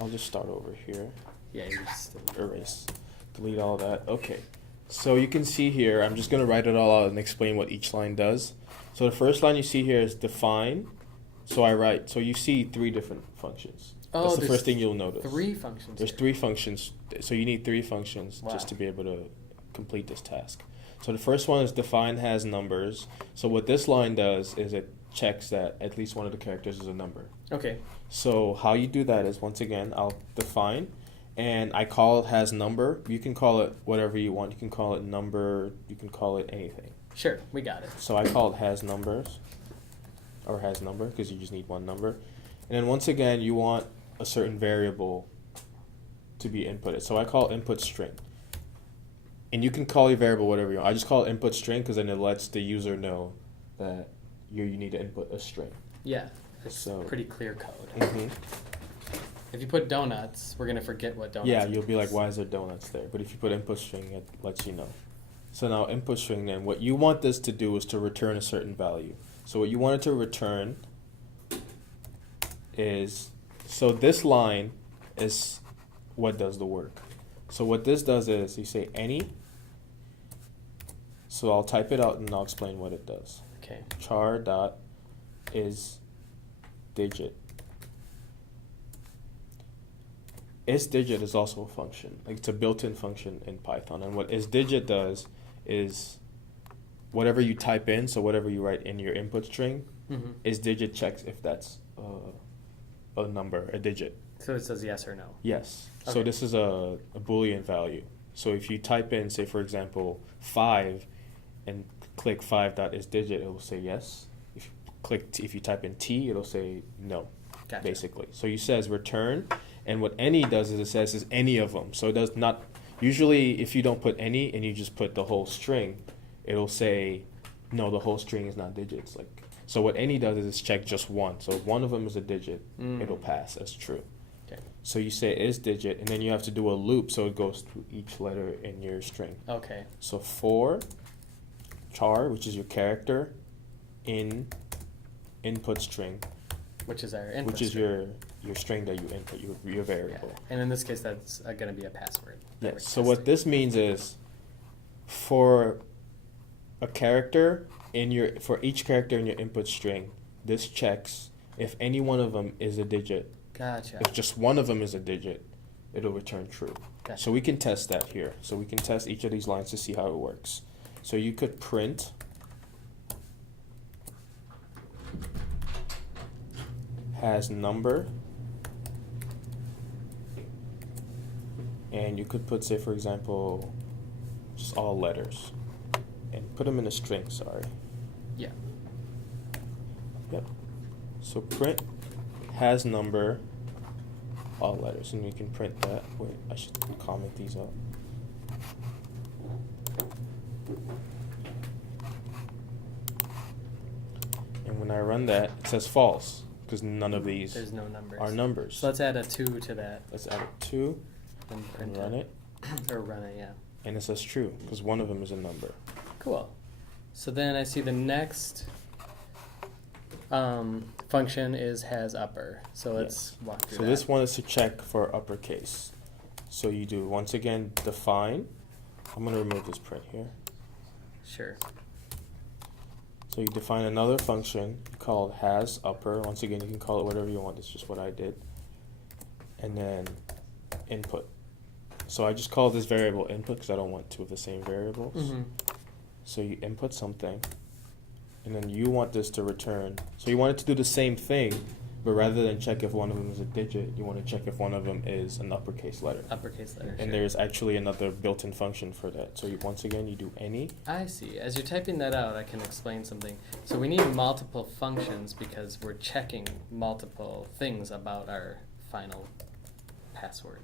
I'll just start over here. Yeah, you just Erase. Delete all that. Okay. So you can see here, I'm just going to write it all out and explain what each line does. So the first line you see here is define. So you see 3 different functions. Oh, that's the first thing you'll notice. 3 functions. There's here. 3 functions. So you need 3 functions Wow. just to be able to complete this task. So the first one is define has numbers. So what this line does is it checks that at least one of the characters is a number. Okay. So how you do that is, once again, I'll define, and I call it has number. You can call it whatever you want. You can call it number. You can call it anything. Sure, we got it. So I call it has numbers, or has number, because you just need one number. And then once again, you want a certain variable to be inputted. So I call input string. And you can call your variable whatever you want. I just call it input string because then it lets the user know that you need to input a string. Yeah, it's So- pretty clear code. Mm-hmm. If you put donuts, we're going to forget what donuts Yeah, are. you'll be like, why is there donuts there? But if you put input string, it lets you know. So now input string, then what you want this to do is to return a certain value. So what you want it to return is, so this line is what does the work. So what this does is you say any. So I'll type it out and I'll explain what it does. Okay. Char dot is digit. IsDigit is also a function. Like, it's a built-in function in Python. And what isDigit does is whatever you type in, so whatever you write in your input string, Mm-hmm. isDigit checks if that's a number, a digit. So it says yes or no. Yes. So Okay. this is a Boolean value. So if you type in, say, for example, 5 and click 5.isDigit, it will say yes. If you type in T, it'll say no, Gotcha. basically. So you says return, and what any does is it says is any of them. So it does not, usually if you don't put any and you just put the whole string, it'll say, no, the whole string is not digits. Like, so what any does is check just one. So if one of them is a digit, it'll pass as true. Okay. So you say isDigit, and then you have to do a loop so it goes through each letter in your string. Okay. So for char, which is your character, in input string, Which is our input which is string. your string that you input, your Yeah. variable. And in this case, that's going to be a password. that we're Yes. So what testing. this means is, for a character for each character in your input string, this checks if any one of them is a digit. Gotcha. If just one of them is a digit, it'll return true. Gotcha. So we can test that here. So we can test each of these lines to see how it works. So you could print has number, and you could put, say, for example, just all letters, and put them in a string, sorry. Yeah. Yep. So print has number, all letters, and we can print that. Wait, I should comment these out. And when I run that, it says false, because none of these There's no numbers. are numbers. So let's add a 2 to that Let's add a 2 and print and run it, or run it, yeah. and it says true, because one of them is a number. Cool. So then I see the next function is has upper. So let's walk through So that. this one is to check for uppercase. So you do, once again, define. I'm going to remove this print here. Sure. So you define another function called has upper. Once again, you can call it whatever you want. It's just what I did. And then input. So I just call this variable input because I don't want two of the same variables. Mm-hmm. So you input something, and then you want this to return. So you want it to do the same thing, but rather than check if one of them is a digit, you want to check if one of them is an uppercase letter. Uppercase letter. And sure. there's actually another built-in function for that. So once again, you do any. I see. As you're typing that out, I can explain something. So we need multiple functions because we're checking multiple things about our final password.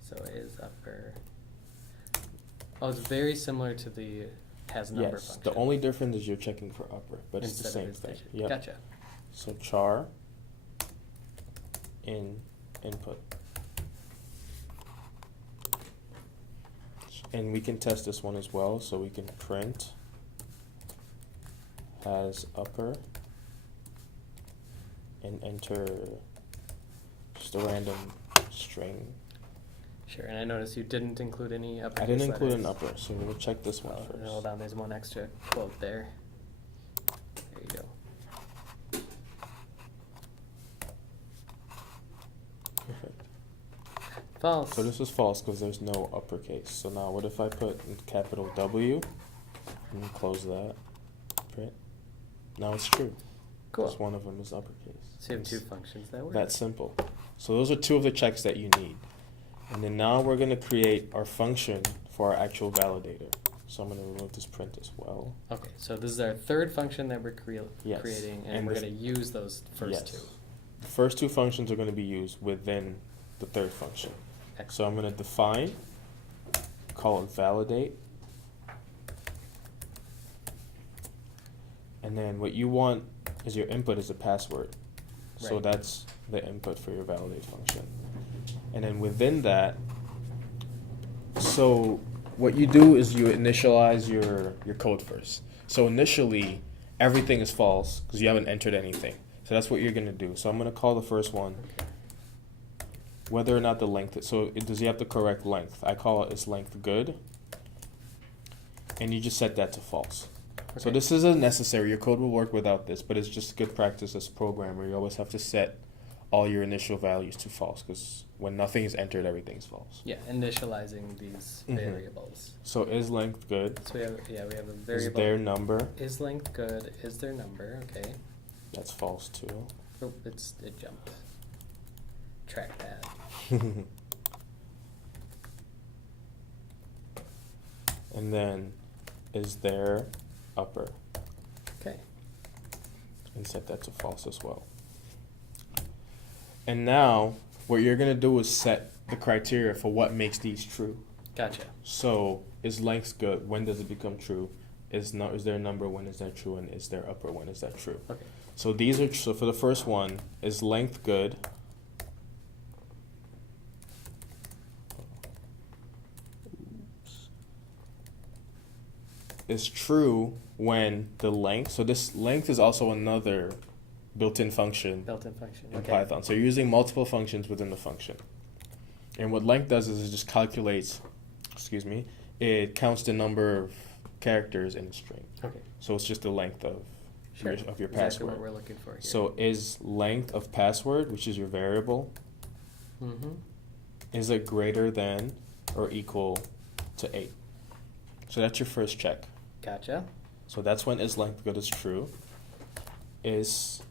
So is upper. Oh, it's very similar to the has number Yes, function. the only difference is you're checking for upper, but it's the instead same of thing. digit. Yep. Gotcha. So char in input. And we can test this one as well, so we can print has upper and enter just a random string. Sure, and I noticed you didn't include any uppercase I didn't include letters. an upper, so we'll check this one first. Hold on, there's one extra quote there. There you go. Perfect. False. So this is false because there's no uppercase. So now what if I put in capital W and close that, print? Now it's true. Cool. Because one of them is uppercase. So you have two functions that work. That's simple. So those are two of the checks that you need. And then now we're going to create our function for our actual validator. So I'm going to remove this print as well. Okay, so this is our third function that we're Yes. creating, and, And we're this- going to use those first Yes. two. The first two functions are going to be used within the third function. So Excellent. I'm going to define, call it validate, and then what you want is your input is a password. So Right. that's the input for your validate function. And then within that, so what you do is you initialize your code first. So initially, everything is false because you haven't entered anything. So that's what you're going to do. So I'm going to call the first one Okay. whether or not the length, does he have the correct length? I call it is length good. And you just set that to false. So Okay. this isn't necessary. Your code will work without this, but it's just good practice as a programmer. You always have to set all your initial values to false because when nothing is entered, everything's false. Yeah, initializing these Mhm. variables. So is length good? So we have we have a Is variable. their number? Is length good? Is their number? Okay. That's false too. Oh, it jumped. Trackpad. And then is their upper? Okay. And set that to false as well. And now what you're going to do is set the criteria for what makes these true. Gotcha. So is length good? When does it become true? Is their number? When is that true? And is their upper? When is that true? Okay. So these are so for the first one, is length good? Oops. Is true when the length. So this length is also another built-in function Built-in function. in Okay. Python. So you're using multiple functions within the function. And what length does is it just calculates, it counts the number of characters in a string. Okay. So it's just the length of Sure. your Exactly password. what we're looking for here. So is length of password, which is your variable, Mm-hmm. is it greater than or equal to 8? So that's your first check. Gotcha. So that's when is length good is true. Is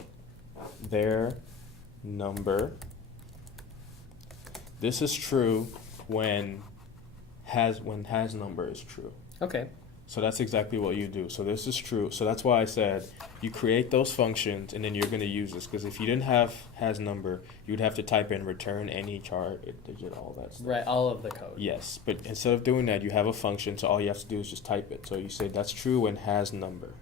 their number. This is true when has number is true. Okay. So that's exactly what you do. So this is true. So that's why I said you create those functions and then you're going to use this. Because if you didn't have has number, you would have to type in return any char, digit, all that stuff. Right. All of the code. Yes, but instead of doing that, you have a function. So all you have to do is just type it. So you say that's true when has number.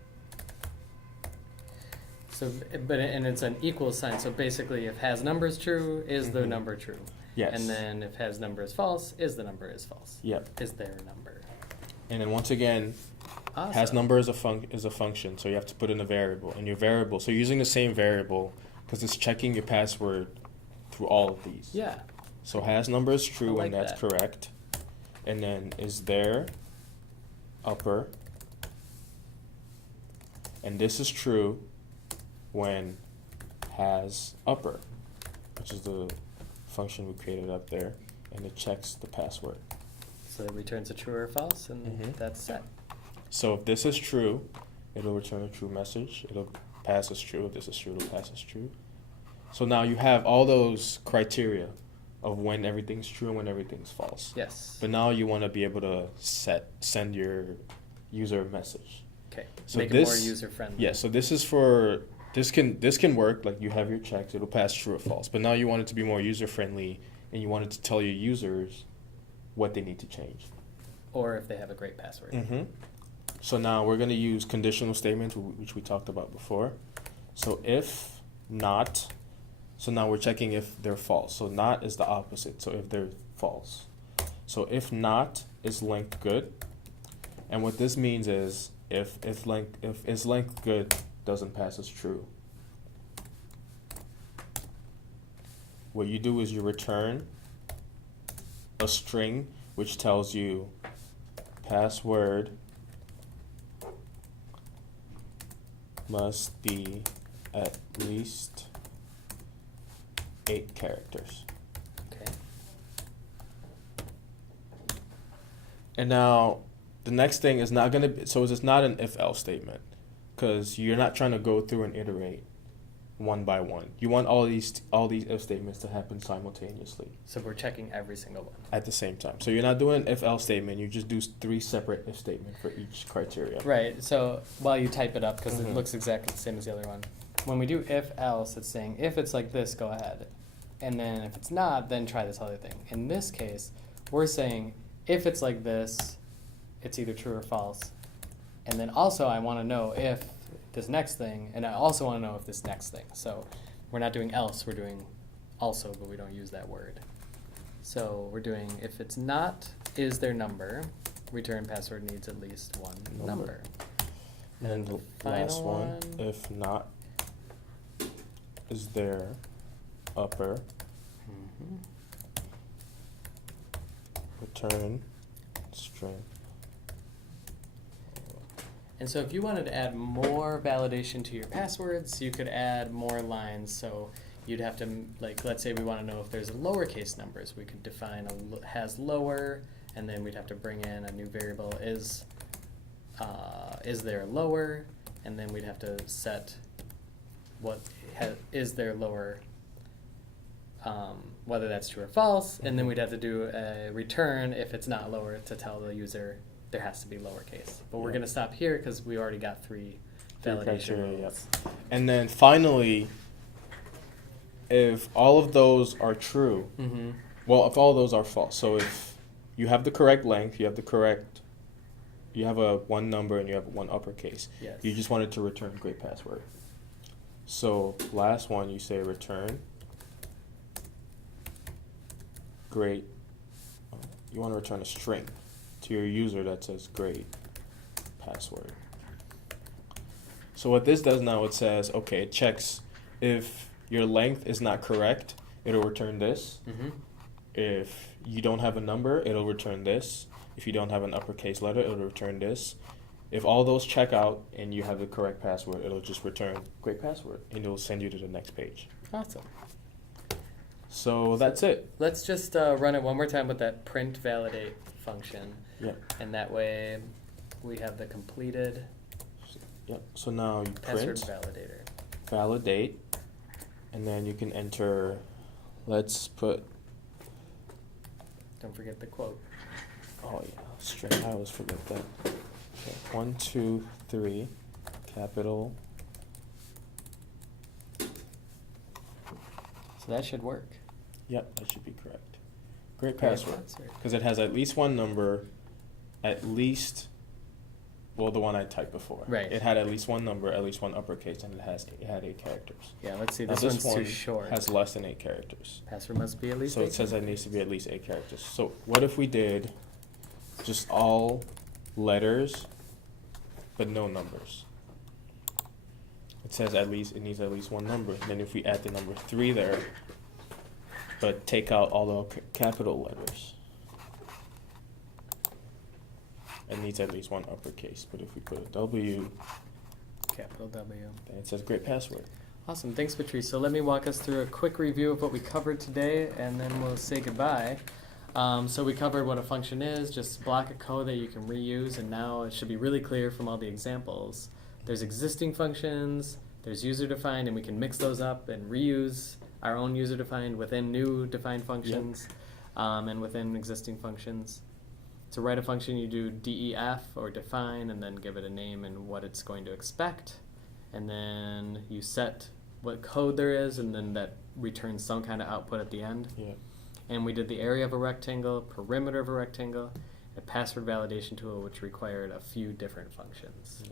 So, and it's an equal sign. So basically, if has number is true, is the Mhm. number true? Yes. And then if has number is false, is the number is false? Yep. Is their number? And then once again, Awesome. has number is a function. So you have to put in a variable. And your variable, so you're using the same variable because it's checking your password through all of these. Yeah. So has number is true I when like that's that. correct. And then is there upper. And this is true when has upper, which is the function we created up there. And it checks the password. So it returns a true or false, and Mhm. that's set. So if this is true, it'll return a true message. It'll pass as true. If this is true, it'll pass as true. So now you have all those criteria of when everything's true and when everything's false. Yes. But now you want to be able to send your user a message. Okay. So Make this, it more user friendly. Yeah, so this is for this can work, like you have your checks, it'll pass true or false. But now you want it to be more user friendly and you want it to tell your users what they need to change. Or if they have a great password. Mm-hmm. So now we're going to use conditional statements, which we talked about before. So if not, so now we're checking if they're false. So not is the opposite. So if they're false. So if not is length good. And what this means is if is length good doesn't pass as true. what you do is you return a string which tells you password must be at least 8 characters. Okay. And now the next thing is not going to be, so it's not an if-else statement, because you're not trying to go through and iterate one by one. You want all these if statements to happen simultaneously So we're checking every single one. at the same time. So you're not doing an if-else statement. You just do 3 separate if statements for each criteria. Right. So while you type it up, because Mhm. it looks exactly the same as the other one, when we do if else, it's saying if it's like this, go ahead, and then if it's not, then try this other thing. In this case, we're saying if it's like this, it's either true or false, and then also I want to know if this next thing, and I also want to know if this next thing. So we're not doing else, we're doing also, but we don't use that word. So we're doing if it's not is their number, return password needs at least one number. And the last one, if not is there upper, Mhm. return string. And so if you wanted to add more validation to your passwords, you could add more lines. So you'd have to, like, let's say we want to know if there's lowercase numbers. We could define has lower, and then we'd have to bring in a new variable is there lower, and then we'd have to set what is there lower, whether that's true or false, and then we'd have to do a return if it's not lower to tell the user there has to be lowercase. But we're Yeah. going to stop here because we already got three validation criteria, rules. yep. And then finally, if all of those are true, Mm-hmm. well, if all of those are false, so if you have the correct length, you have a one number and you have one uppercase, Yes. you just wanted to return great password. So last one, you say return great, you want to return a string to your user that says great password. So what this does now, it says, okay, it checks if your length is not correct, it'll return this. Mm-hmm. If you don't have a number, it'll return this. If you don't have an uppercase letter, it'll return this. If all those check out and you have the correct password, it'll just return great password, and it'll send you to the next page. Awesome. So that's it. Let's just run it one more time with that print validate function. Yep. And that way we have the completed Yep. So now you password print, validator. validate, and then you can enter, let's put, Don't forget the quote. oh yeah, string, I always forget that. Okay, 1, 2, 3, capital. So that should work. Yep, that should be correct. Great Great password. password. Because it has at least one number, at least, well, the one I typed before. Right. It had at least one number, at least one uppercase, and it had 8 characters. Yeah, let's see. Now This one's one too short. has less than 8 characters. Password must be at least So 8 it says it characters. needs to be at least 8 characters. So what if we did just all letters, but no numbers? It says it needs at least one number. Then if we add the number 3 there, but take out all the capital letters, it needs at least one uppercase. But if we put a W, Capital W. then it says great password. Awesome. Thanks, Patrice. So let me walk us through a quick review of what we covered today, and then we'll say goodbye. So we covered what a function is, just a block of code that you can reuse, and now it should be really clear from all the examples. There's existing functions, there's user-defined, and we can mix those up and reuse our own user-defined within new defined functions, and within existing functions. To write a function, you do def or define, and then give it a name and what it's going to expect. And then you set what code there is, and then that returns some kind of output at the end. Yeah. And we did the area of a rectangle, perimeter of a rectangle, a password validation tool, which required a few different functions. Yeah.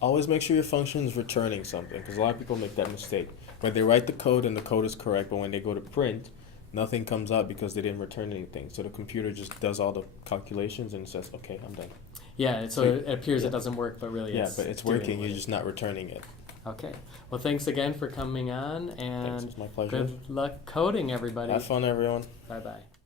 Always make sure your function is returning something, because a lot of people make that mistake. When they write the code and the code is correct, but when they go to print, nothing comes out because they didn't return anything. So the computer just does all the calculations and says, okay, I'm done. Yeah, so So it appears yeah. it doesn't work, but really Yeah, it's but it's doing working, what you're it- just not returning it. Okay. Well, thanks again for coming on, Thanks, and it's my pleasure. good luck coding, everybody. Have fun, everyone. Bye-bye.